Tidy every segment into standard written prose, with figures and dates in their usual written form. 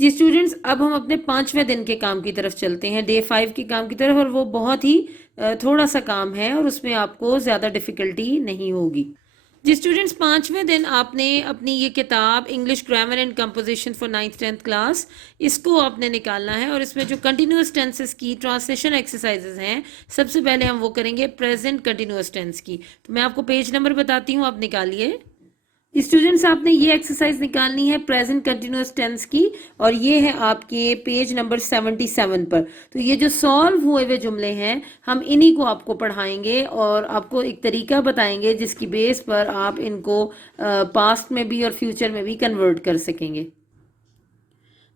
जी students, अब हम अपने 5वें दिन के काम की तरफ चलते हैं, डे 5 के काम की तरफ। और वो बहुत ही थोड़ा सा काम है और उसमें आपको ज़्यादा डिफ़िकल्टी नहीं होगी। जी स्टूडेंट्स, 5वें दिन आपने अपनी ये किताब English grammar and composition for 9th-10th class, इसको आपने निकालना है। और इसमें जो कंटिन्यूस टेंसेस की ट्रांसलेशन एक्सरसाइजेज हैं, सबसे पहले हम वो करेंगे प्रेजेंट कंटिन्यूस टेंस की। तो मैं आपको पेज नंबर बताती हूँ, आप निकालिए। स्टूडेंट्स, आपने ये एक्सरसाइज निकालनी है प्रेजेंट कंटिन्यूअस टेंस की, और ये है आपके पेज नंबर 77 पर। तो ये जो सॉल्व हुए हुए जुमले हैं, हम इन्हीं को आपको पढ़ाएंगे और आपको एक तरीका बताएंगे जिसकी बेस पर आप इनको पास्ट में भी और फ्यूचर में भी कन्वर्ट कर सकेंगे।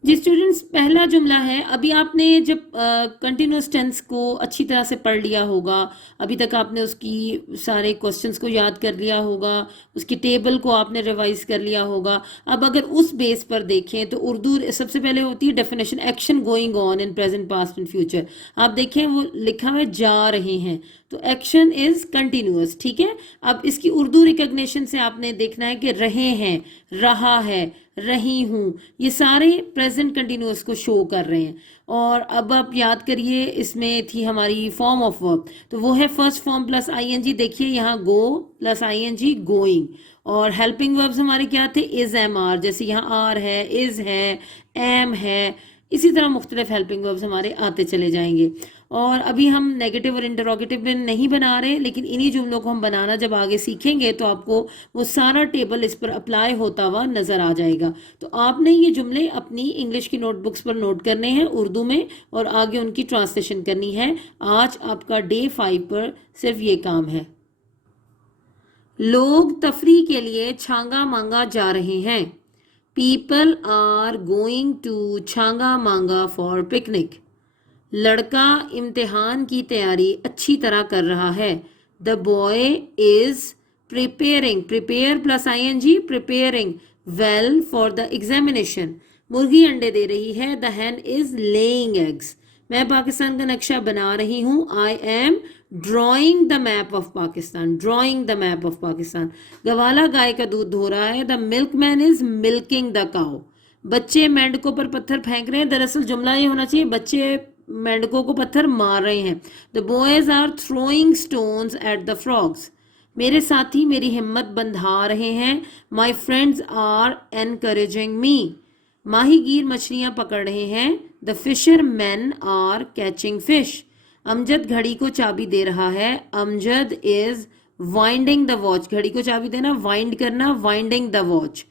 जी स्टूडेंट्स, पहला जुमला है, अभी आपने जब कंटिन्यूस टेंस को अच्छी तरह से पढ़ लिया होगा, अभी तक आपने उसकी सारे क्वेश्चंस को याद कर लिया होगा, उसकी टेबल को आपने रिवाइज कर लिया होगा। अब अगर उस बेस पर देखें तो उर्दू सबसे पहले होती है definition, action going on in present past and future. आप देखें वो लिखा हुआ है जा रहे हैं, तो एक्शन इज कंटिन्यूअस, ठीक है। अब इसकी उर्दू रिकग्निशन से आपने देखना है कि रहे हैं, रहा है, रही हूँ, ये सारे प्रेजेंट कंटिन्यूअस को शो कर रहे हैं। और अब आप याद करिए, इसमें थी हमारी फॉर्म ऑफ वर्ब, तो वो है फर्स्ट फॉर्म प्लस आईएनजी। देखिए यहाँ गो प्लस आईएनजी, गोइंग। और हेल्पिंग वर्ब्स हमारे क्या थे, इज एम आर, जैसे यहाँ आर है, इज है, एम है। इसी तरह मुख्तलिफ हेल्पिंग वर्ब्स हमारे आते चले जाएंगे। और अभी हम नेगेटिव और इंटरोगेटिव में नहीं बना रहे, लेकिन इन्हीं जुमलों को हम बनाना जब आगे सीखेंगे तो आपको वो सारा टेबल इस पर अप्लाई होता हुआ नजर आ जाएगा। तो आपने ये जुमले अपनी इंग्लिश की नोटबुक्स पर नोट करने हैं उर्दू में, और आगे उनकी ट्रांसलेशन करनी है। आज आपका डे 5 पर सिर्फ ये काम है। लोग तफरी के लिए छांगा मांगा जा रहे हैं। People are going to Changa Manga for picnic. लड़का इम्तिहान की तैयारी अच्छी तरह कर रहा है। The boy is preparing, prepare plus I N G, preparing well for the examination. मुर्गी अंडे दे रही है। The hen is laying eggs. मैं पाकिस्तान का नक्शा बना रही हूँ। I am drawing the map of Pakistan, drawing the map of Pakistan. गवाला गाय का दूध धो रहा है। The milkman is milking the cow. बच्चे मेंढकों पर पत्थर फेंक रहे हैं। दरअसल जुमला ये होना चाहिए, बच्चे मेंढकों को पत्थर मार रहे हैं। The boys are throwing stones at the frogs. मेरे साथी मेरी हिम्मत बंधा रहे हैं। My friends are encouraging me. माहीगीर मछलियां पकड़ रहे हैं। The fisher man are catching fish. Amjad घड़ी को चाबी दे रहा है। Amjad is winding the watch. घड़ी को चाबी देना, वाइंड करना, वाइंडिंग द वॉच।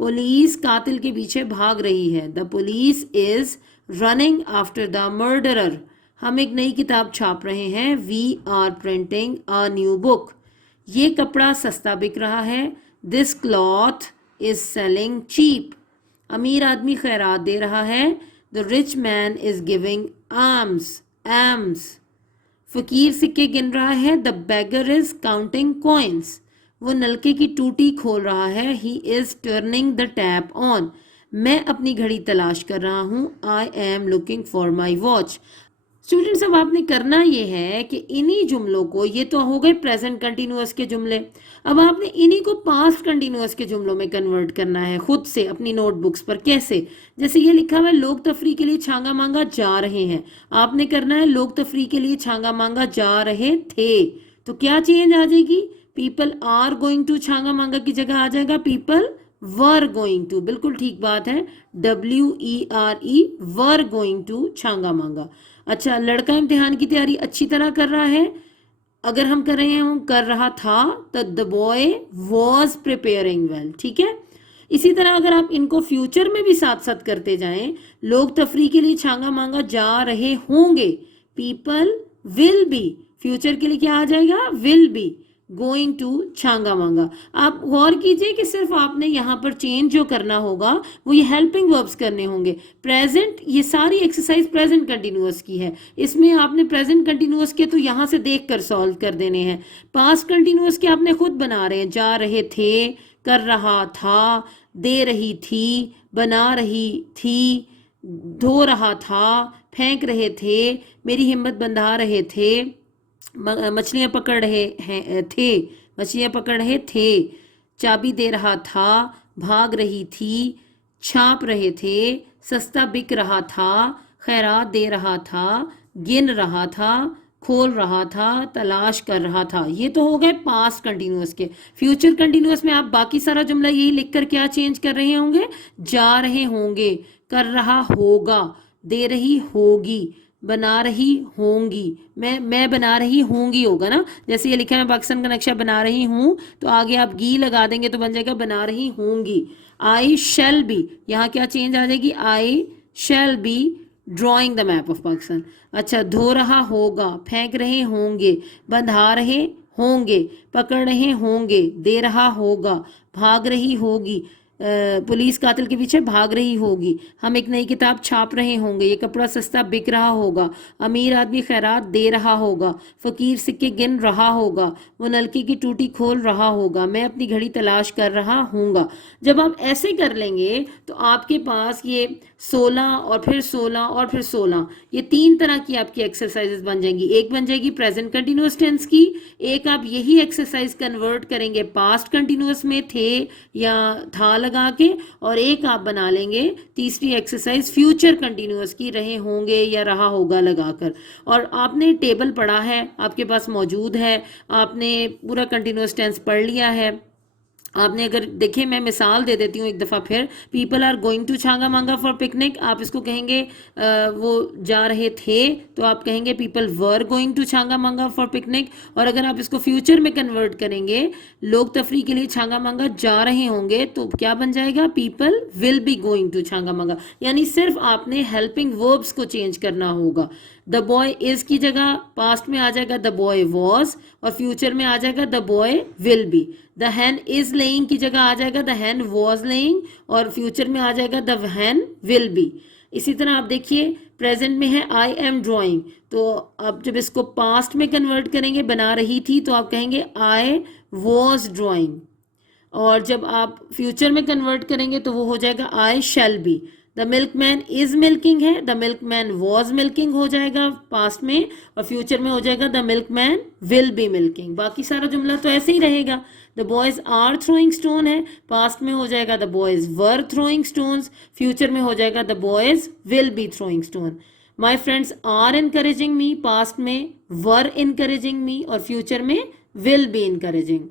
पुलिस कातिल के पीछे भाग रही है। The police is running after the murderer. हम एक नई किताब छाप रहे हैं। We are printing a new book. ये कपड़ा सस्ता बिक रहा है। This cloth is selling cheap. अमीर आदमी खैरात दे रहा है। The rich man is giving arms, alms. फकीर सिक्के गिन रहा है। The beggar is counting coins. वो नलके की टूटी खोल रहा है। He is turning the tap on. मैं अपनी घड़ी तलाश कर रहा हूँ। I am looking for my watch. Students, अब आपने करना ये है कि इन्हीं जुमलों को, ये तो हो गए प्रेजेंट कंटिन्यूअस के जुमले, अब आपने इन्हीं को पास्ट कंटिन्यूअस के जुमलों में कन्वर्ट करना है खुद से अपनी नोटबुक्स पर। कैसे? जैसे ये लिखा हुआ है, लोग तफरी के लिए छांगा मांगा जा रहे हैं। आपने करना है, लोग तफरी के लिए छांगा मांगा जा रहे थे। तो क्या चेंज आ जाएगी? People are going to Changa Manga की जगह आ जाएगा पीपल वर गोइंग टू। बिल्कुल ठीक बात है, WERE, were going to Changa Manga. अच्छा, लड़का इम्तिहान की तैयारी अच्छी तरह कर रहा है। अगर हम कर रहे हैं, कर रहा था, तो the boy was preparing well, ठीक है। इसी तरह अगर आप इनको फ्यूचर में भी साथ साथ करते जाएं, लोग तफरी के लिए छांगा मांगा जा रहे होंगे। पीपल विल बी, फ्यूचर के लिए क्या आ जाएगा? Will be going to Changa Manga. आप गौर कीजिए कि सिर्फ आपने यहाँ पर चेंज जो करना होगा वो ये हेल्पिंग वर्ब्स करने होंगे। प्रेजेंट, ये सारी एक्सरसाइज प्रेजेंट कंटिन्यूअस की है। इसमें आपने प्रेजेंट कंटिन्यूअस के तो यहाँ से देख कर सॉल्व कर देने हैं। पास्ट कंटिन्यूअस के आपने खुद बना रहे हैं। जा रहे थे, कर रहा था, दे रही थी, बना रही थी, धो रहा था, फेंक रहे थे, मेरी हिम्मत बंधा रहे थे, मछलियां पकड़ रहे हैं थे, मछलियां पकड़ रहे थे, चाबी दे रहा था, भाग रही थी, छाप रहे थे, सस्ता बिक रहा था, खैरात दे रहा था, गिन रहा था, खोल रहा था, तलाश कर रहा था। ये तो हो गए पास्ट कंटिन्यूअस के। फ्यूचर कंटिन्यूअस में आप बाकी सारा जुमला यही लिखकर क्या चेंज कर रहे होंगे, जा रहे होंगे, कर रहा होगा, दे रही होगी, बना रही होंगी। मैं बना रही होंगी होगा ना, जैसे ये लिखा है मैं पाकिस्तान का नक्शा बना रही हूँ, तो आगे आप गी लगा देंगे तो बन जाएगा बना रही होंगी। आई शैल बी, यहाँ क्या चेंज आ जाएगी, I shall be drawing the map of Pakistan. अच्छा, धो रहा होगा, फेंक रहे होंगे, बंधा रहे होंगे, पकड़ रहे होंगे, दे रहा होगा, भाग रही होगी, पुलिस कातिल के पीछे भाग रही होगी, हम एक नई किताब छाप रहे होंगे, ये कपड़ा सस्ता बिक रहा होगा, अमीर आदमी खैरात दे रहा होगा, फकीर सिक्के गिन रहा होगा, वो नलकी की टूटी खोल रहा होगा, मैं अपनी घड़ी तलाश कर रहा हूँगा। जब आप ऐसे कर लेंगे तो आपके पास ये 16 और फिर 16 और फिर 16, ये 3 तरह की आपकी एक्सरसाइजेस बन जाएंगी। एक बन जाएगी प्रेजेंट कंटिन्यूअस टेंस की, एक आप यही एक्सरसाइज कन्वर्ट करेंगे पास्ट कंटिन्यूअस में थे या था लगा के, और एक आप बना लेंगे तीसरी एक्सरसाइज फ्यूचर कंटिन्यूअस की, रहे होंगे या रहा होगा लगाकर। और आपने टेबल पढ़ा है, आपके पास मौजूद है, आपने पूरा कंटिन्यूअस टेंस पढ़ लिया है। आपने अगर देखे, मैं मिसाल दे देती हूँ एक दफ़ा फिर, people are going to Changa Manga for picnic, आप इसको कहेंगे वो जा रहे थे, तो आप कहेंगे people were going to Changa Manga for picnic. और अगर आप इसको फ्यूचर में कन्वर्ट करेंगे, लोग तफरी के लिए छांगा मांगा जा रहे होंगे, तो क्या बन जाएगा, people will be going to Changa Manga. यानी सिर्फ आपने हेल्पिंग वर्ब्स को चेंज करना होगा। द बॉय इज की जगह पास्ट में आ जाएगा द बॉय वॉज, और फ्यूचर में आ जाएगा the boy will be. The hen is laying की जगह आ जाएगा द हैन वॉज लेइंग, और फ्यूचर में आ जाएगा द हैन विल बी। इसी तरह आप देखिए प्रेजेंट में है आई एम ड्राइंग, तो आप जब इसको पास्ट में कन्वर्ट करेंगे, बना रही थी, तो आप कहेंगे आई वॉज ड्राइंग। और जब आप फ्यूचर में कन्वर्ट करेंगे तो वो हो जाएगा I shall be. The milkman is milking है, द मिल्कमैन वॉज मिल्किंग हो जाएगा पास्ट में, और फ्यूचर में हो जाएगा the milkman will be milking. बाकी सारा जुमला तो ऐसे ही रहेगा। The boys are throwing stone है, पास्ट में हो जाएगा the boys were throwing stones, future में हो जाएगा the boys will be throwing stone. My friends are encouraging me, past में वर इनकरेजिंग मी, और फ्यूचर में will be encouraging.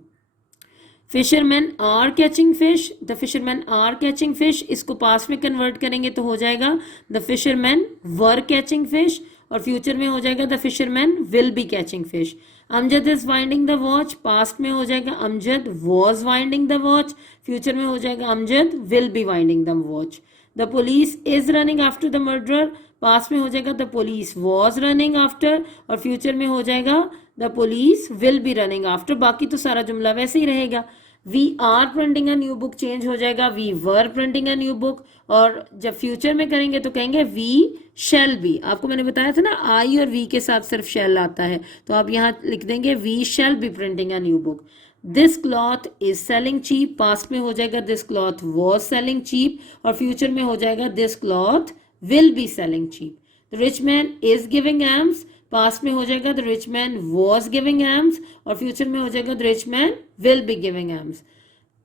Fishermen are catching fish, the fishermen are catching fish, इसको past में convert करेंगे तो हो जाएगा the fishermen were catching fish, और फ्यूचर में हो जाएगा the fishermen will be catching fish. Amjad is winding the watch, past में हो जाएगा Amjad was winding the watch, future में हो जाएगा Amjad will be winding the watch. The police is running after the murderer, past में हो जाएगा the police was running after, और फ्यूचर में हो जाएगा the police will be running after. बाकी तो सारा जुमला वैसे ही रहेगा। We are printing a new book change हो जाएगा we were printing a new book, और जब फ्यूचर में करेंगे तो कहेंगे वी शैल बी। आपको मैंने बताया था ना आई और वी के साथ सिर्फ शैल आता है, तो आप यहाँ लिख देंगे we shall be printing a new book. This cloth is selling cheap, past में हो जाएगा this cloth was selling cheap, और फ्यूचर में हो जाएगा this cloth will be selling cheap. The rich man is giving alms, past में हो जाएगा the rich man was giving alms, और फ्यूचर में हो जाएगा the rich man will be giving alms.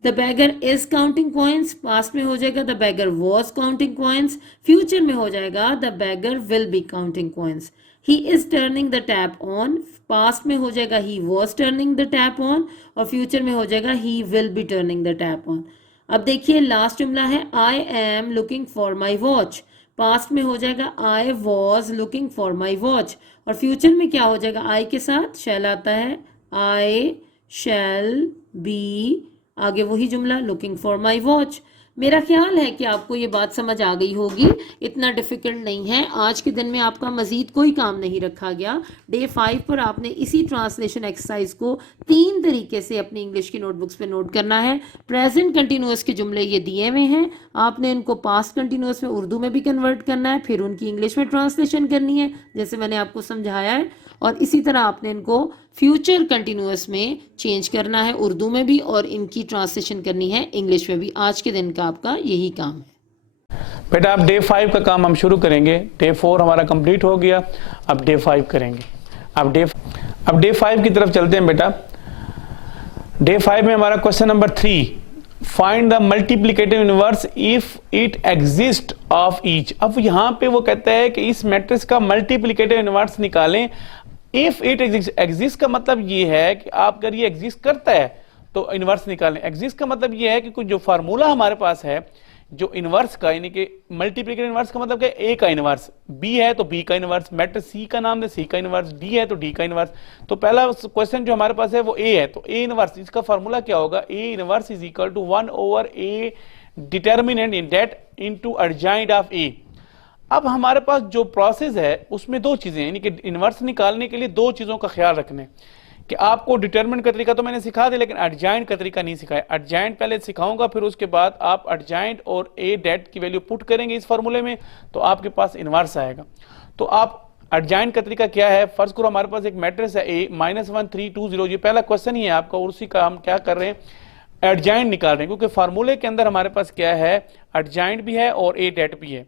The beggar is counting coins, past में हो जाएगा the bagger was counting coins, future में हो जाएगा the bagger will be counting coins. He is turning the tap on, past में हो जाएगा he was turning the tap on, और फ्यूचर में हो जाएगा he will be turning the tap on. अब देखिए लास्ट जुमला है I am looking for my watch, past में हो जाएगा I was looking for my watch, और फ्यूचर में क्या हो जाएगा, आई के साथ शैल आता है, आई शैल बी, आगे वही जुमला लुकिंग फॉर माई वॉच। मेरा ख्याल है कि आपको ये बात समझ आ गई होगी, इतना डिफिकल्ट नहीं है। आज के दिन में आपका मजीद कोई काम नहीं रखा गया। डे 5 पर आपने इसी ट्रांसलेशन एक्सरसाइज को 3 तरीके से अपनी इंग्लिश की नोटबुक्स पे नोट करना है। प्रेजेंट कंटिन्यूअस के जुमले ये दिए हुए हैं, आपने इनको पास्ट कंटिन्यूअस में उर्दू में भी कन्वर्ट करना है, फिर उनकी इंग्लिश में ट्रांसलेशन करनी है जैसे मैंने आपको समझाया है, और इसी तरह आपने इनको फ्यूचर कंटिन्यूअस में चेंज करना है उर्दू में भी, और इनकी ट्रांसलेशन करनी है इंग्लिश में भी। आज के दिन का आपका यही काम है। बेटा अब डे 5 का काम हम शुरू करेंगे। डे 4 हमारा कंप्लीट हो गया, अब डे 5 करेंगे। अब डे 5 की तरफ चलते हैं बेटा। डे 5 में हमारा question number 3 find the multiplicative inverse if it exist of each. अब यहां पे वो कहता है कि इस मैट्रिक्स का मल्टीप्लिकेटिव इनवर्स निकालें। इफ इट एग्जिस्ट का मतलब ये है कि आप अगर ये एग्जिस्ट करता है तो इनवर्स निकालें। एग्जिस्ट का मतलब ये है कि कुछ जो फार्मूला हमारे पास है जो इनवर्स का, यानी कि मल्टीप्लिकेटिव इनवर्स का मतलब क्या, ए का इनवर्स, बी है तो बी का इनवर्स, मैट्रिक्स सी का नाम दे सी का इनवर्स, डी है तो डी का इनवर्स। तो पहला क्वेश्चन जो हमारे पास है वो ए है, तो ए इनवर्स, इसका फार्मूला क्या होगा, A inverse is equal to 1 over A determinant in det into adjoint of A. अब हमारे पास जो प्रोसेस है उसमें दो चीजें, यानी कि इनवर्स निकालने के लिए दो चीजों का ख्याल रखने कि आपको डिटरमिनेंट का तरीका तो मैंने सिखा दिया लेकिन एडजॉइंट का तरीका नहीं सिखाया। एडजॉइंट पहले सिखाऊंगा, फिर उसके बाद आप एडजॉइंट और ए डेट की वैल्यू पुट करेंगे इस फार्मूले में तो आपके पास इनवर्स आएगा। तो आप एडजॉइंट का तरीका क्या है, फर्ज करो हमारे पास एक मैट्रिक्स है ए -1 3 2 0, ये पहला क्वेश्चन ही है आपका, और उसी का हम क्या कर रहे हैं, एडजॉइंट निकाल रहे हैं, क्योंकि फार्मूले के अंदर हमारे पास क्या है, एडजॉइंट भी है और ए डेट भी है।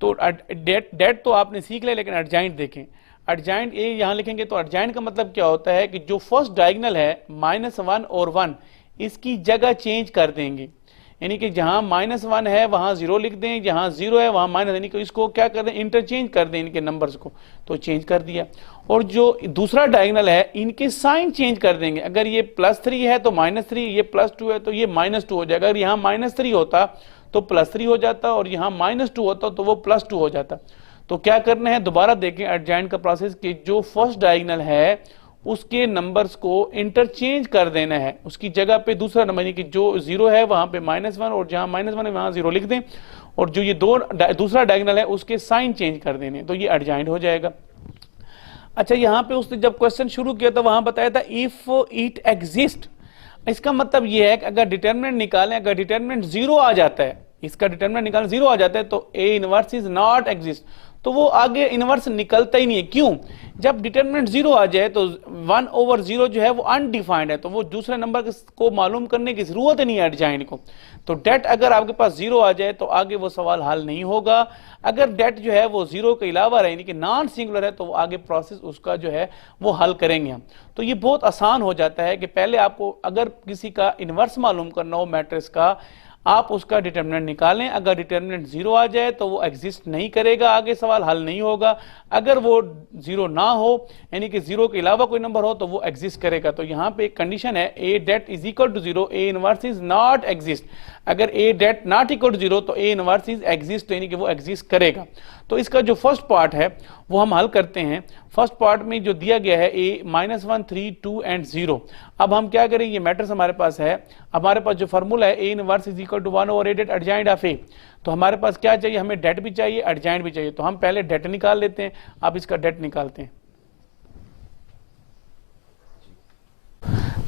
तो डेट तो आपने सीख लिया, लेकिन एडजॉइंट देखें, एडजॉइंट ए यहां लिखेंगे तो एडजॉइंट का मतलब क्या होता है कि जो फर्स्ट डायगोनल है -1 और 1 इसकी जगह चेंज कर देंगे, यानी कि जहां -1 है वहां 0 लिख दें, जहां 0 है वहां माइनस, यानी कि इसको क्या कर दें, इंटरचेंज कर दें इनके नंबर्स को, तो चेंज कर दिया। और जो दूसरा डायगोनल है इनके साइन चेंज कर देंगे, अगर ये +3 है तो -3, ये +2 है तो ये -2 हो जाएगा, अगर यहाँ -3 होता तो +3 हो जाता और यहाँ -2 होता तो वो +2 हो जाता। तो क्या करना है, दोबारा देखें एडजॉइंट का प्रोसेस कि जो फर्स्ट डायगोनल है उसके नंबर्स को इंटरचेंज कर देना है, उसकी जगह पे दूसरा नंबर, यानी कि जो 0 है वहां पे -1 और जहां -1 है वहां 0 लिख दें, और जो ये दूसरा डायगोनल है उसके साइन चेंज कर देने, तो ये एडजॉइंट हो जाएगा। अच्छा, यहाँ पे उसने जब क्वेश्चन शुरू किया तो वहां बताया था इफ इट एग्जिस्ट, इसका मतलब ये है कि अगर डिटरमिनेंट निकालें, अगर डिटरमिनेंट 0 आ जाता है, इसका डिटरमिनेंट निकालें 0 आ जाता है तो ए इनवर्स इज नॉट एग्जिस्ट, तो वो आगे इनवर्स निकलता ही नहीं है। क्यों, जब डिटरमिनेंट 0 आ जाए तो 1/0 जो है वो अनडिफाइंड है, तो वो दूसरे नंबर को मालूम करने की जरूरत नहीं है एडजॉइंट को। तो डेट अगर आपके पास 0 आ जाए तो आगे वो सवाल हल नहीं होगा। अगर डेट जो है वो 0 के अलावा रहे, यानी कि नॉन सिंगुलर है, तो आगे प्रोसेस उसका जो है वो हल करेंगे हम। तो ये बहुत आसान हो जाता है कि पहले आपको अगर किसी का इनवर्स मालूम करना हो मैट्रिक्स का, आप उसका डिटरमिनेंट निकालें, अगर डिटरमिनेंट 0 आ जाए तो वो एग्जिस्ट नहीं करेगा, आगे सवाल हल नहीं होगा। अगर वो 0 ना हो, यानी कि 0 के अलावा कोई नंबर हो, तो वो एग्जिस्ट करेगा। तो यहाँ पे एक कंडीशन है, A det is equal to 0, A inverse is not exist. अगर A det not equal to 0 तो ए इनवर्स इज एग्जिस्ट, यानी कि वो एग्जिस्ट करेगा। तो इसका जो फर्स्ट पार्ट है वो हम हल करते हैं। फर्स्ट पार्ट में जो दिया गया है ए -1 3 2 एंड 0, अब हम क्या करें, ये मैट्रिक्स हमारे पास है, हमारे पास जो फार्मूला है A inverse is equal to 1 over A det adjoint of A, तो हमारे पास क्या चाहिए, हमें डेट भी चाहिए एडजॉइंट भी चाहिए। तो हम पहले डेट निकाल लेते हैं, अब इसका डेट निकालते हैं।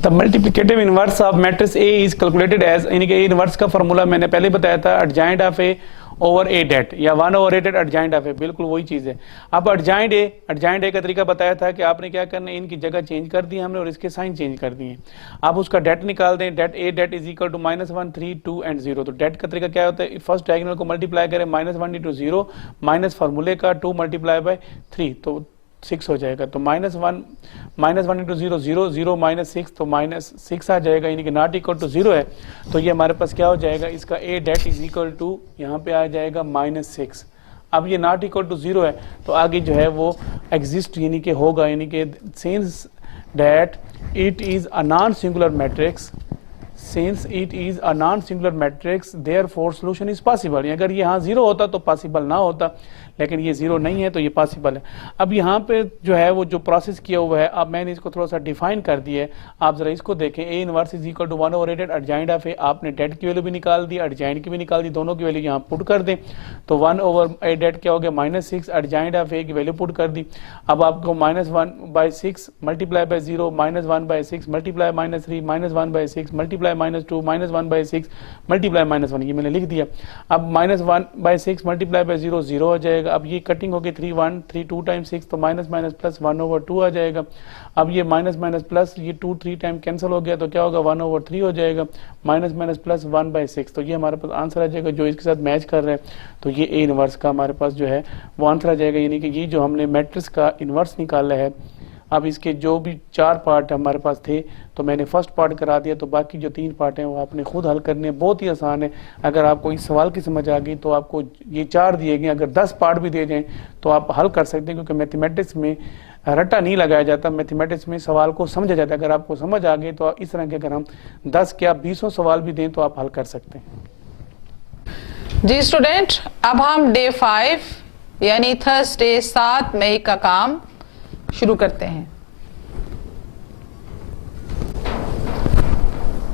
The multiplicative inverse of matrix A is calculated as, यानी कि ए इनवर्स का फार्मूला मैंने पहले बताया था, adjoint of A over A det या 1 over A det adjoint of A, बिल्कुल वही चीज है। अब एडजॉइंट ए का तरीका बताया था कि आपने क्या करना है, इनकी जगह चेंज कर दी हमने और इसके साइन चेंज कर दिए। आप उसका डेट निकाल दें, det A det is equal to -1 3 2 and 0। तो डेट का तरीका क्या होता है, फर्स्ट डायगोनल को मल्टीप्लाई करें, -1 इंटू 0 माइनस फार्मूले का 2 मल्टीप्लाई बाय 3, तो 6 हो जाएगा। तो -1 इंटू 0 0 0 -6, तो -6 आ जाएगा, यानी कि नॉट इक्वल टू 0 है। तो ये हमारे पास क्या हो जाएगा, इसका ए डेट इज इक्वल टू यहाँ पे आ जाएगा -6। अब ये नॉट इक्वल टू 0 है तो आगे जो है वो एग्जिस्ट यानी कि होगा, यानी कि since that it is a non singular matrix, since it is a non singular matrix therefore solution is possible. अगर ये यहाँ 0 होता तो पॉसिबल ना होता, लेकिन ये 0 नहीं है तो ये पॉसिबल है। अब यहाँ पे जो है वो जो प्रोसेस किया हुआ है, अब मैंने इसको थोड़ा सा डिफाइन कर दिया है, आप जरा इसको देखें। A inverse is equal to 1 over A det adjoint of A, आपने डेट की वैल्यू भी निकाल दी, एडजॉइंट की भी निकाल दी, दोनों की वैल्यू यहाँ पुट कर दें। तो 1 ओवर ए डेट क्या हो गया, -6, एडजॉइंट ऑफ ए की वैल्यू पुट कर दी। अब आपको -1/6 multiply by 0, -1/6 multiply -3, -1/6 multiply -2, -1/6 multiply -1, ये मैंने लिख दिया। अब -1/6 मल्टीप्लाई बाय 0 0 हो जाएगा। अब ये कटिंग होगी 3 1 3 2 टाइम्स 6, तो माइनस माइनस प्लस 1 ओवर 2 आ जाएगा। अब ये माइनस माइनस प्लस ये 2 3 टाइम कैंसिल हो गया तो क्या होगा 1 ओवर 3 हो जाएगा, माइनस माइनस प्लस 1/6। तो ये हमारे पास आंसर आ जाएगा जो इसके साथ मैच कर रहे हैं। तो ये ए इनवर्स का हमारे पास जो है वो आंसर आ जाएगा, यानी कि ये जो हमने मैट्रिक्स का इनवर्स निकाला है अब इसके जो भी 4 पार्ट हमारे पास थे तो मैंने फर्स्ट पार्ट करा दिया, तो बाकी जो 3 पार्ट हैं वो आपने खुद हल करने हैं। बहुत ही आसान है। अगर आपको इस सवाल की समझ आ गई तो आपको ये 4 दिए गए, अगर 10 पार्ट भी दे जाएं तो आप हल कर सकते हैं, क्योंकि मैथमेटिक्स में रट्टा नहीं लगाया जाता, मैथमेटिक्स में सवाल को समझा जाता है। अगर आपको समझ आ गई तो इस तरह के अगर हम 10 क्या 20 सवाल भी दें तो आप हल कर सकते हैं। जी स्टूडेंट, अब हम डे 5 यानी थर्सडे 7 मई का काम शुरू करते हैं।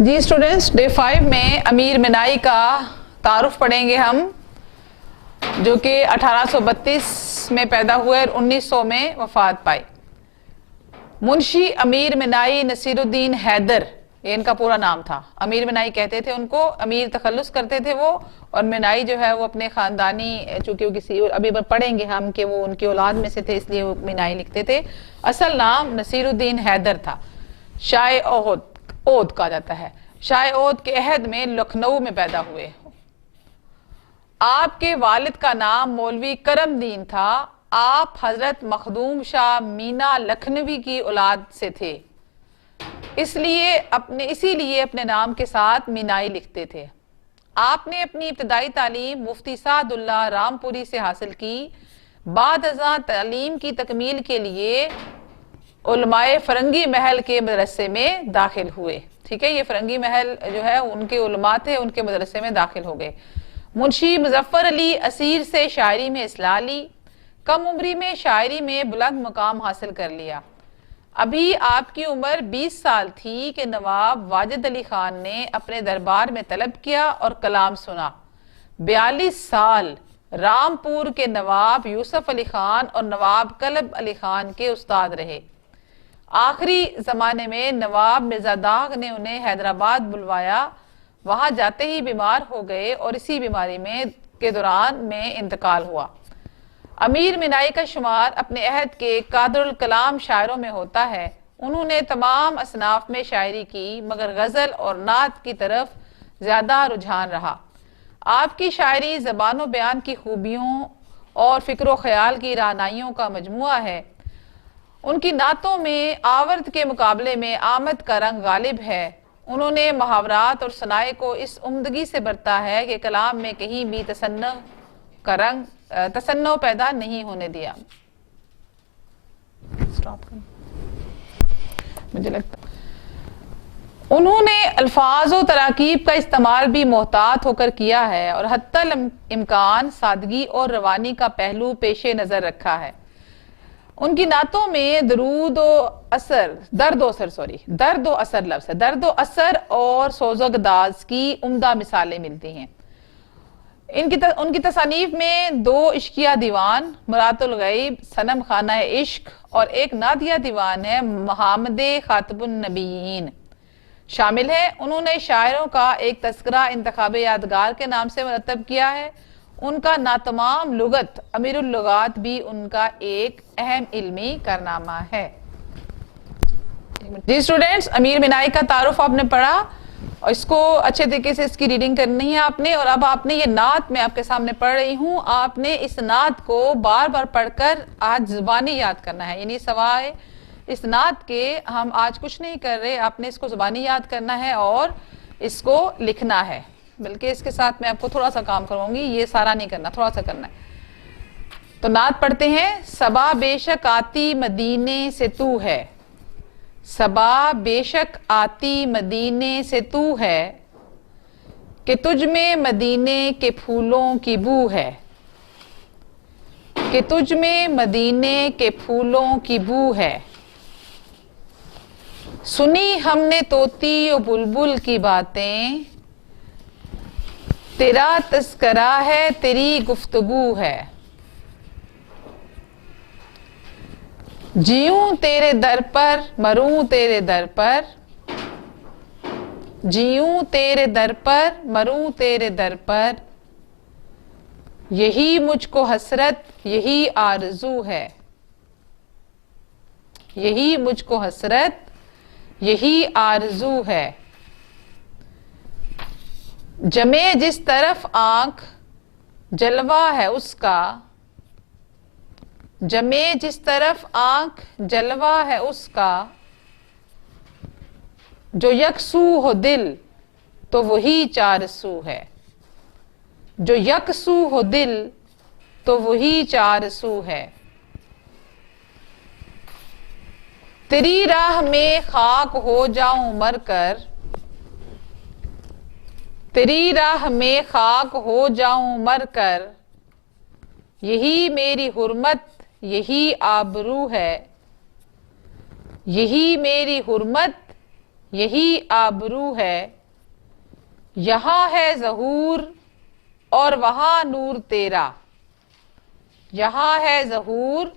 जी स्टूडेंट्स, डे 5 में अमीर मिनाई का तारुफ पढ़ेंगे हम, जो कि 1832 में पैदा हुए और 1900 में वफात पाई। मुंशी अमीर मिनाई नसीरुद्दीन हैदर, ये इनका पूरा नाम था। अमीर मिनाई कहते थे उनको, अमीर तखल्लुस करते थे वो, और मिनाई जो है वो अपने खानदानी, चूंकि वो किसी, अभी पढ़ेंगे हम कि वो उनकी औलाद में से थे इसलिए वो मिनाई लिखते थे। असल नाम नसीरुद्दीन हैदर था। शाह ओद कहा जाता है। शाह ओद के अहद में लखनऊ में पैदा हुए। आपके वालिद का नाम मौलवी करमदीन था। आप हजरत मखदूम शाह मीना लखनवी की औलाद से थे, इसीलिए अपने नाम के साथ मीनाई लिखते थे। आपने अपनी इब्तदाई तालीम मुफ्ती सादुल्लाह रामपुरी से हासिल की। बाद अज़ां तालीम की तकमील के लिए उलमाए फरंगी महल के मदरसे में दाखिल हुए। ठीक है, ये फरंगी महल जो है उनके उलमा थे, उनके मदरसे में दाखिल हो गए। मुंशी मुजफ्फर अली असीर से शायरी में इस्लाह ली। कम उम्री में शायरी में बुलंद मुकाम हासिल कर लिया। अभी आपकी उम्र 20 साल थी कि नवाब वाजिद अली खान ने अपने दरबार में तलब किया और कलाम सुना। 42 साल रामपुर के नवाब यूसुफ अली खान और नवाब कलब अली खान के उस्ताद रहे। आखिरी जमाने में नवाब मिर्जादाग ने उन्हें हैदराबाद बुलवाया। वहां जाते ही बीमार हो गए और इसी बीमारी के दौरान में इंतकाल हुआ। अमीर मिनाई का शुमार अपने अहद के कादरुल कलाम शायरों में होता है। उन्होंने तमाम असनाफ में शायरी की, मगर गज़ल और नात की तरफ ज़्यादा रुझान रहा। आपकी शायरी ज़बान बयान की खूबियों और फ़िक्र ख्याल की राहनाइयों का मजमुआ है। उनकी नातों में आवर्त के मुकाबले में आमद का रंग गालिब है। उन्होंने मुहावरात और सनाए को इस उम्दगी से बरता है कि कलाम में कहीं भी तसन्नो पैदा नहीं होने दिया। मुझे लगता उन्होंने अल्फाज और तराकीब का इस्तेमाल भी मोहतात होकर किया है और हत्तल इम्कान सादगी और रवानी का पहलू पेशे नजर रखा है। उनकी नातों में दर्द व असर और सोज़ोगदाज की उम्दा मिसालें मिलती हैं। उनकी तसानीफ में 2 इश्किया दीवान, मुरातुल गैब, सनम खाना इश्क और एक नादिया दीवान है, मुहम्मदे खातबुन नबीयीन शामिल है। उन्होंने शायरों का एक तस्करा इंतखाबे यादगार के नाम से मुरतब किया है। उनका नातमाम लुगत अमीरुल लुगात भी उनका एक अहम इल्मी कारनामा है। जी स्टूडेंट्स, अमीर मिनाई का तारुफ आपने पढ़ा और इसको अच्छे तरीके से इसकी रीडिंग करनी है आपने। और अब आपने ये नात मैं आपके सामने पढ़ रही हूँ, आपने इस नात को बार बार पढ़कर आज जुबानी याद करना है। यानी सवाए इस नात के हम आज कुछ नहीं कर रहे, आपने इसको जुबानी याद करना है और इसको लिखना है। बल्कि इसके साथ मैं आपको थोड़ा सा काम करवाऊंगी, ये सारा नहीं करना, थोड़ा सा करना है। तो नात पढ़ते हैं। सबा बेशक आती मदीने से तू है, सबा बेशक आती मदीने से तू है, कि तुझ में मदीने के फूलों की बू है, कि तुझ में मदीने के फूलों की बू है। सुनी हमने तोती और बुलबुल की बातें, तेरा तस्करा है तेरी गुफ्तगू है। जीऊं तेरे दर पर मरूं तेरे दर पर, जीऊं तेरे दर पर मरूं तेरे दर पर, यही मुझको हसरत यही आरज़ू है, यही मुझको हसरत यही आरज़ू है। जमे जिस तरफ आंख जलवा है उसका, जमे जिस तरफ आंख जलवा है उसका, जो यकसू हो दिल तो वही चारसू है। जो यकसू हो दिल तो वही चारसू है। तेरी राह में खाक हो जाऊं मरकर, तेरी राह में खाक हो जाऊं मरकर, यही मेरी हुर्मत यही आबरू है। यही मेरी हुर्मत यही आबरू है। यहाँ है ज़हूर और वहाँ नूर तेरा। यहाँ है ज़हूर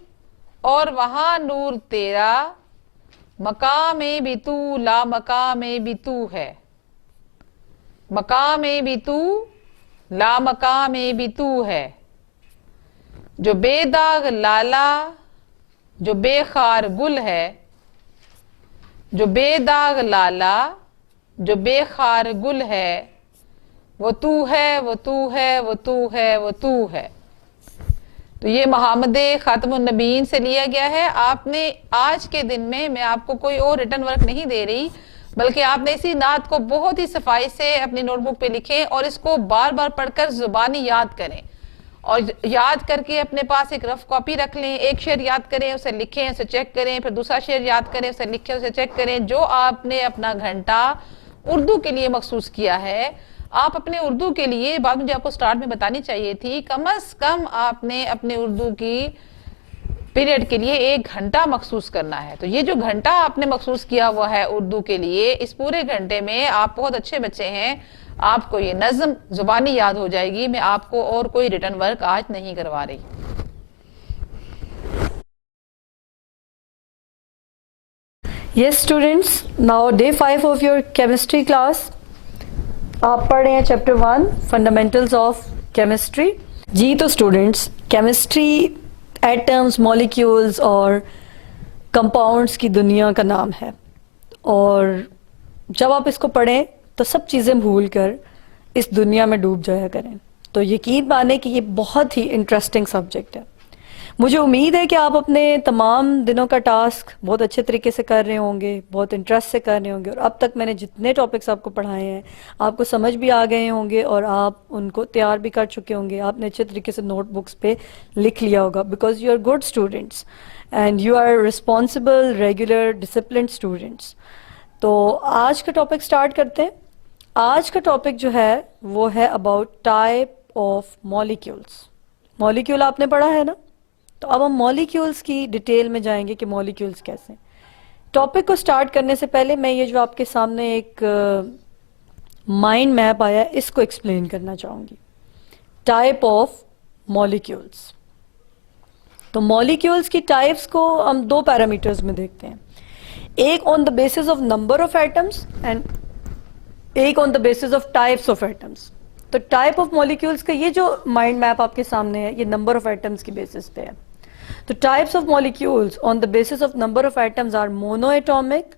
और वहाँ नूर तेरा। मकामे भी तू ला मकामे भी तू है। मकामे भी तू ला मकामे भी तू है। जो बेदाग लाला जो बेखार गुल है। जो बेदाग लाला जो बेखार गुल है, वो तू है वो तू है वो तू है वो तू है। तो ये मोहम्मद ख़ातमुन नबीयीन से लिया गया है। आपने आज के दिन में, मैं आपको कोई और रिटर्न वर्क नहीं दे रही, बल्कि आपने इसी नात को बहुत ही सफाई से अपनी नोटबुक पे लिखें और इसको बार बार पढ़कर जुबानी याद करें और याद करके अपने पास एक रफ कॉपी रख लें। एक शेर याद करें, उसे लिखें, उसे चेक करें, फिर दूसरा शेर याद करें, उसे लिखें, उसे चेक करें। जो आपने अपना घंटा उर्दू के लिए मखसूस किया है, आप अपने उर्दू के लिए, बात मुझे आपको स्टार्ट में बतानी चाहिए थी, कम अज कम आपने अपने उर्दू की पीरियड के लिए 1 घंटा मखसूस करना है। तो ये जो घंटा आपने मखसूस किया हुआ है उर्दू के लिए, इस पूरे घंटे में आप बहुत अच्छे बच्चे हैं, आपको ये नज्म जुबानी याद हो जाएगी। मैं आपको और कोई रिटर्न वर्क आज नहीं करवा रही। Yes students, now day 5 of your chemistry class. आप पढ़ रहे हैं चैप्टर 1 फंडामेंटल्स ऑफ केमिस्ट्री। जी तो स्टूडेंट्स, केमिस्ट्री एटम्स, मॉलिक्यूल्स और कंपाउंड्स की दुनिया का नाम है, और जब आप इसको पढ़ें तो सब चीज़ें भूल कर इस दुनिया में डूब जाया करें। तो यकीन माने कि ये बहुत ही इंटरेस्टिंग सब्जेक्ट है। मुझे उम्मीद है कि आप अपने तमाम दिनों का टास्क बहुत अच्छे तरीके से कर रहे होंगे, बहुत इंटरेस्ट से कर रहे होंगे, और अब तक मैंने जितने टॉपिक्स आपको पढ़ाए हैं आपको समझ भी आ गए होंगे और आप उनको तैयार भी कर चुके होंगे। आपने अच्छे तरीके से नोटबुक्स पे लिख लिया होगा, because you are good students and you are responsible, regular, discipline students. तो आज का टॉपिक स्टार्ट करते हैं। आज का टॉपिक जो है वो है about type of molecules. Molecule आपने पढ़ा है ना, तो अब हम मॉलिक्यूल्स की डिटेल में जाएंगे कि मॉलिक्यूल्स कैसे हैं। टॉपिक को स्टार्ट करने से पहले मैं ये जो आपके सामने एक माइंड मैप आया है, इसको एक्सप्लेन करना चाहूँगी। Type of molecules. तो मॉलिक्यूल्स की टाइप्स को हम 2 पैरामीटर्स में देखते हैं, एक on the basis of number of atoms and एक on the basis of types of atoms. तो टाइप ऑफ मॉलिक्यूल्स का ये जो माइंड मैप आपके सामने है, ये नंबर ऑफ एटम्स की बेसिस पे है। तो types of molecules on the basis of number of atoms are monoatomic,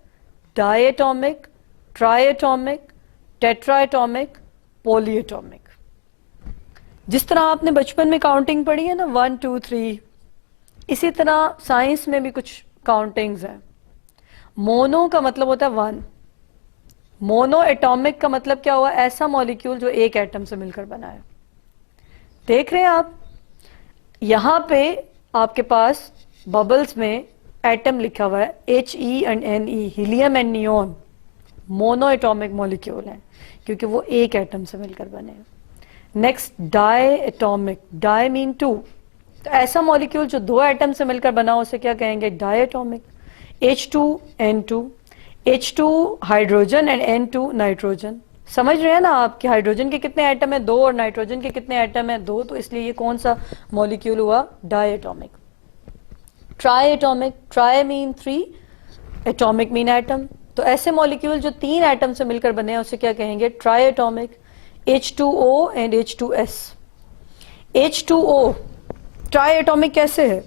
diatomic, triatomic, टेट्राएटॉमिक, polyatomic. जिस तरह आपने बचपन में काउंटिंग पढ़ी है ना, 1 2 3, इसी तरह साइंस में भी कुछ काउंटिंग्स हैं। मोनो का मतलब होता है 1, मोनो एटॉमिक का मतलब क्या हुआ, ऐसा मॉलिक्यूल जो एक एटम से मिलकर बना है। देख रहे हैं आप, यहां पे आपके पास बबल्स में एटम लिखा हुआ है HE and NE, helium and neon. Mono atomic molecule है क्योंकि वो एक एटम से मिलकर बने हैं। Next di atomic, di mean 2, तो ऐसा मॉलिक्यूल जो 2 एटम से मिलकर बना हो उसे क्या कहेंगे, di atomic. H2N2, H2 hydrogen and N2 nitrogen. समझ रहे हैं ना आप कि हाइड्रोजन के कितने एटम है, 2, और नाइट्रोजन के कितने एटम है, 2, तो इसलिए ये कौन सा मॉलिक्यूल हुआ, diatomic. Triatomic, tri mean 3, atomic mean atom. तो ऐसे मॉलिक्यूल जो 3 एटम से मिलकर बने हैं उसे क्या कहेंगे, triatomic. H2O and H2S। H2O triatomic कैसे है,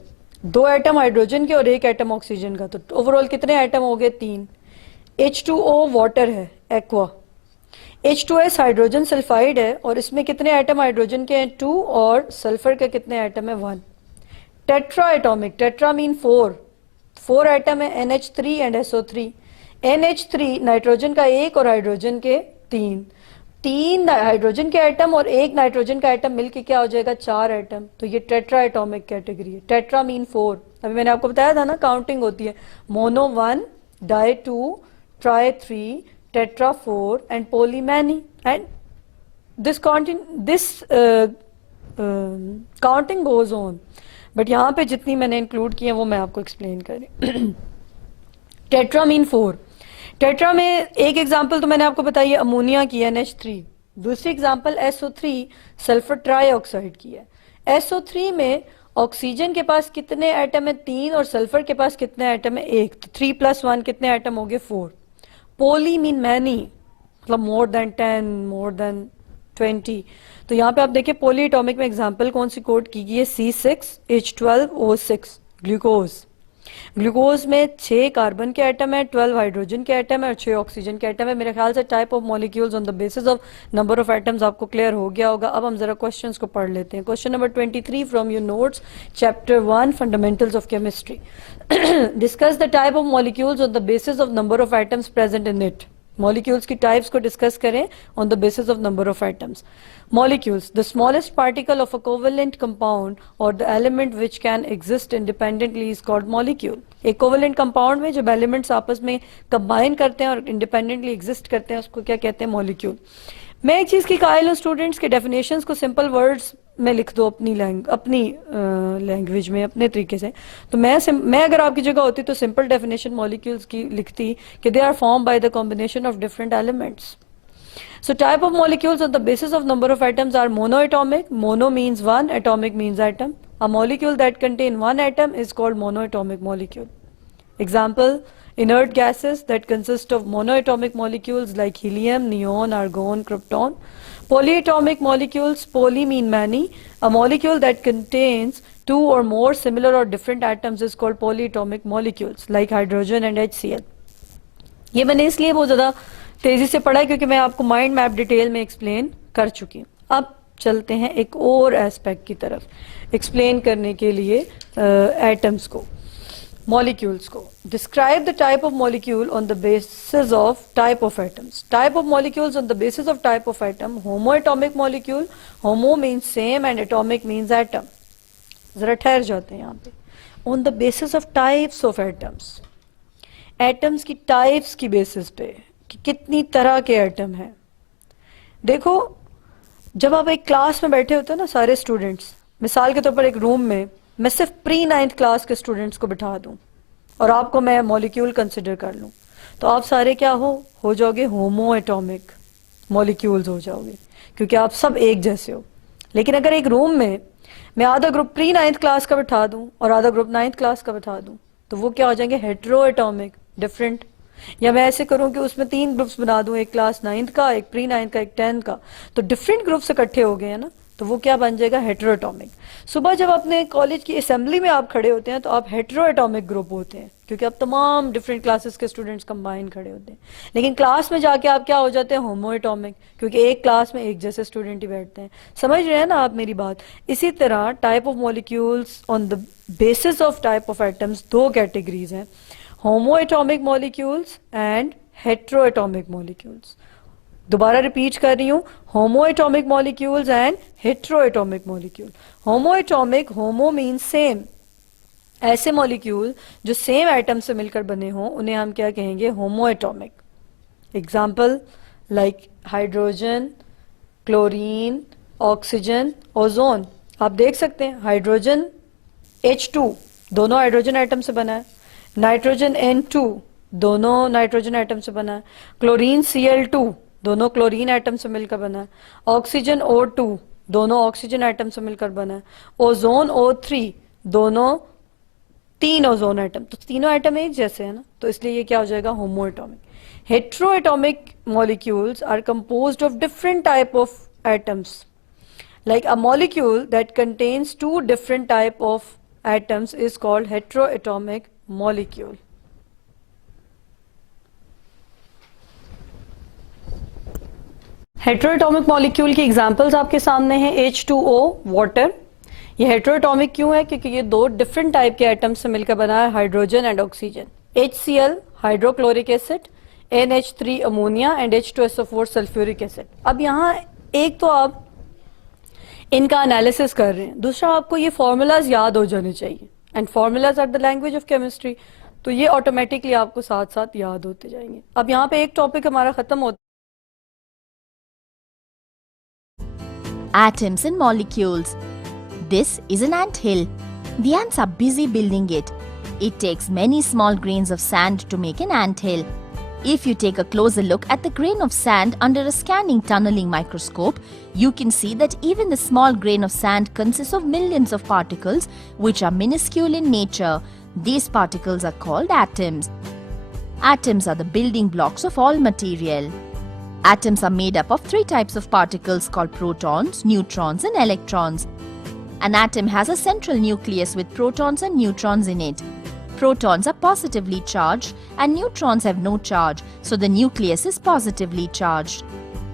2 एटम हाइड्रोजन के और 1 एटम ऑक्सीजन का, तो ओवरऑल कितने एटम हो गए, 3। H2O वाटर है, एक्वा। H2S हाइड्रोजन सल्फाइड है और इसमें कितने एटम हाइड्रोजन के हैं, 2, और सल्फर के कितने एटम है, 1। Tetra atomic, tetra mean 4 atom है, NH3 and SO3। NH3 nitrogen का 1 और हाइड्रोजन के 3 हाइड्रोजन के एटम और 1 नाइट्रोजन का एटम मिलके क्या हो जाएगा, 4 एटम। तो ये टेट्रा एटॉमिक कैटेगरी है। Tetra mean 4। अभी मैंने आपको बताया था ना, काउंटिंग होती है, mono 1, di 2, tri 3, tetra 4 and poly many. And this counting goes on, but यहाँ पे जितनी मैंने इंक्लूड की है वो मैं आपको एक्सप्लेन कर रही। Tetra mean 4। टेट्रा में एक एग्जांपल तो मैंने आपको बताई है अमोनिया की, NH3। दूसरी एग्जांपल SO3 सल्फर ट्राईऑक्साइड की है। SO3 में ऑक्सीजन के पास कितने एटम है, 3, और सल्फर के पास कितने एटम है, 1। तो 3 + 1 कितने एटम हो गए, 4। पोली मीन मैनी, मतलब मोर देन 10, मोर देन 20। तो यहाँ पे आप देखिए पोली एटॉमिक में एग्जांपल कौन सी कोट की गई है, C6H12O6 ग्लूकोज। ग्लूकोज में 6 कार्बन के एटम है, 12 हाइड्रोजन के एटम है और 6 ऑक्सीजन के एटम है। मेरे ख्याल से type of molecules on the basis of number of atoms आपको क्लियर हो गया होगा। अब हम जरा क्वेश्चंस को पढ़ लेते हैं। Question number 23 from your notes, chapter 1 fundamentals of chemistry. Discuss the type of molecules on the basis of number of atoms present in it. Molecules की टाइप्स को डिस्कस करें on the basis of number of atoms. Molecules, the smallest particle of a covalent compound or the element which can exist independently is called molecule. एक covalent compound में जब elements आपस में combine करते हैं और इंडिपेंडेंटली एग्जिस्ट करते हैं उसको क्या कहते हैं, मॉलिक्यूल। मैं एक चीज़ की कायल हूँ स्टूडेंट्स के डेफिनेशंस को सिंपल वर्ड्स में लिख दो अपनी लैंग्वेज में, अपने तरीके से। तो मैं अगर आपकी जगह होती तो सिंपल डेफिनेशन मॉलिक्यूल्स की लिखती कि they are form by the combination of different elements. So type of molecules on the basis of number of atoms are monoatomic. Mono means one, atomic means atom. A molecule that contain one atom is called monoatomic molecule. Example, inert gases that consist of monoatomic molecules like helium, neon, argon, krypton. Polyatomic molecules, poly mean many. A molecule that contains 2 or more similar or different atoms is called polyatomic molecules like hydrogen and HCl. ये मैंने इसलिए बहुत ज़्यादा तेजी से पढ़ा है क्योंकि मैं आपको माइंड मैप डिटेल में एक्सप्लेन कर चुकी हूँ। अब चलते हैं एक और एस्पेक्ट की तरफ एक्सप्लेन करने के लिए एटम्स को, मॉलिक्यूल्स को। Describe the type of molecule on the basis of type of atoms. Type of molecules on the basis of type of atom. Homo atomic molecule, homo means same and atomic means atom. जरा ठहर जाते हैं यहाँ पे। On the basis of types of atoms, atoms की types की basis पे कि कितनी तरह के एटम हैं। देखो जब आप एक क्लास में बैठे होते हो ना सारे स्टूडेंट्स, मिसाल के तौर पर एक रूम में मैं सिर्फ प्री 9th क्लास के स्टूडेंट्स को बिठा दूं और आपको मैं मॉलिक्यूल कंसिडर कर लूं, तो आप सारे क्या हो जाओगे, होमो एटॉमिक मॉलिक्यूल्स हो जाओगे, क्योंकि आप सब एक जैसे हो। लेकिन अगर एक रूम में मैं आधा ग्रुप प्री 9th क्लास का बिठा दूं और आधा ग्रुप 9th क्लास का बिठा दूं, तो वो क्या हो जाएंगे, हेट्रो एटॉमिक, डिफरेंट। या मैं ऐसे करूं कि उसमें 3 ग्रुप्स बना दूं, एक क्लास 9th का, एक प्री 9th का, एक 10th का, तो डिफरेंट ग्रुप्स इकट्ठे हो गए हैं ना, तो वो क्या बन जाएगा, हेट्रोएटॉमिक। सुबह जब अपने कॉलेज की असेंबली में आप खड़े होते हैं तो आप हेट्रोएटॉमिक ग्रुप होते हैं, क्योंकि आप तमाम डिफरेंट क्लासेस के स्टूडेंट्स कंबाइन खड़े होते हैं। लेकिन क्लास में जाके आप क्या हो जाते हैं, होमोएटॉमिक, क्योंकि एक क्लास में एक जैसे स्टूडेंट ही बैठते हैं। समझ रहे हैं ना आप मेरी बात। इसी तरह type of molecules on the basis of type of atoms 2 categories हैं, homoatomic molecules and heteroatomic molecules. दोबारा रिपीट कर रही हूं, homoatomic molecules and heteroatomic molecule. Homoatomic, homo means same, ऐसे मॉलिक्यूल जो सेम एटम से मिलकर बने हों उन्हें हम क्या कहेंगे, homoatomic. Example like hydrogen, chlorine, oxygen, ozone. आप देख सकते हैं हाइड्रोजन H2 दोनों हाइड्रोजन एटम से बना है, नाइट्रोजन N2 दोनों नाइट्रोजन एटम से बना है, क्लोरीन Cl2 दोनों क्लोरीन एटम से मिलकर बना है, ऑक्सीजन O2 दोनों ऑक्सीजन एटम से मिलकर बना है, ओजोन O3 दोनों 3 ओजोन एटम, तो तीनों एटम एक जैसे है ना, तो इसलिए ये क्या हो जाएगा, homoatomic. Heteroatomic molecules are composed of different type of atoms, like a molecule that contains 2 different type of atoms is called heteroatomic molecule. Heteroatomic molecule की एग्जांपल्स आपके सामने हैं, H2O वाटर, ये हेटेरोटॉमिक क्यों है? क्योंकि ये दो डिफरेंट टाइप के एटम से मिलकर बना है, hydrogen and oxygen. HCl hydrochloric acid, NH3 ammonia and H2SO4 sulphuric acid. अब यहाँ एक तो आप इनका एनालिसिस कर रहे हैं, दूसरा आपको ये फॉर्मूलाज याद हो जाने चाहिए, and formulas are the language of chemistry, तो ये ऑटोमेटिकली आपको साथ साथ याद होते जाएंगे। अब यहाँ पे एक टॉपिक हमारा खत्म होता Atoms and molecules. This is an ant hill. The ants are busy building it. It takes many small grains of sand to make an ant hill. If you take a closer look at the grain of sand under a scanning tunneling microscope, you can see that even the small grain of sand consists of millions of particles which are minuscule in nature. These particles are called atoms. Atoms are the building blocks of all material. Atoms are made up of three types of particles called protons, neutrons and electrons. An atom has a central nucleus with protons and neutrons in it. Protons are positively charged and neutrons have no charge, so the nucleus is positively charged.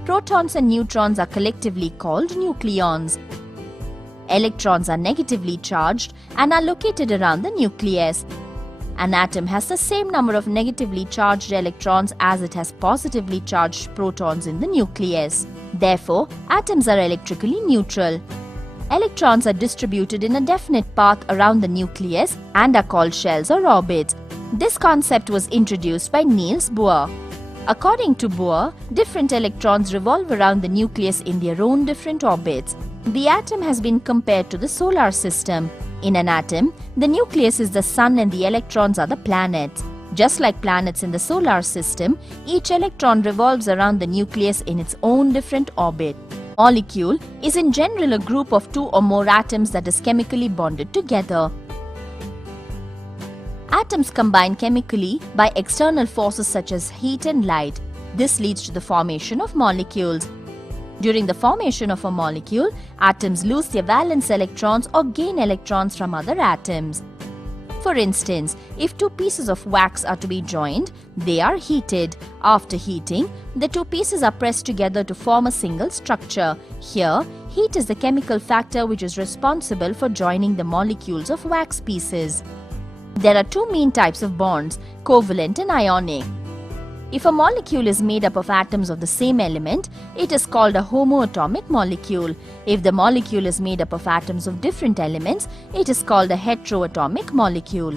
Protons and neutrons are collectively called nucleons. Electrons are negatively charged and are located around the nucleus. An atom has the same number of negatively charged electrons as it has positively charged protons in the nucleus. Therefore, atoms are electrically neutral. Electrons are distributed in a definite path around the nucleus and are called shells or orbits. This concept was introduced by Niels Bohr. According to Bohr, different electrons revolve around the nucleus in their own different orbits. The atom has been compared to the solar system. In an atom, the nucleus is the sun and the electrons are the planets. Just like planets in the solar system, each electron revolves around the nucleus in its own different orbit. Molecule is in general a group of two or more atoms that is chemically bonded together. Atoms combine chemically by external forces such as heat and light. This leads to the formation of molecules. During the formation of a molecule, atoms lose their valence electrons or gain electrons from other atoms. For instance, if two pieces of wax are to be joined, they are heated. After heating, the two pieces are pressed together to form a single structure. Here, heat is the chemical factor which is responsible for joining the molecules of wax pieces. There are two main types of bonds, covalent and ionic. If a molecule is made up of atoms of the same element, it is called a homoatomic molecule. If the molecule is made up of atoms of different elements, it is called a heteroatomic molecule.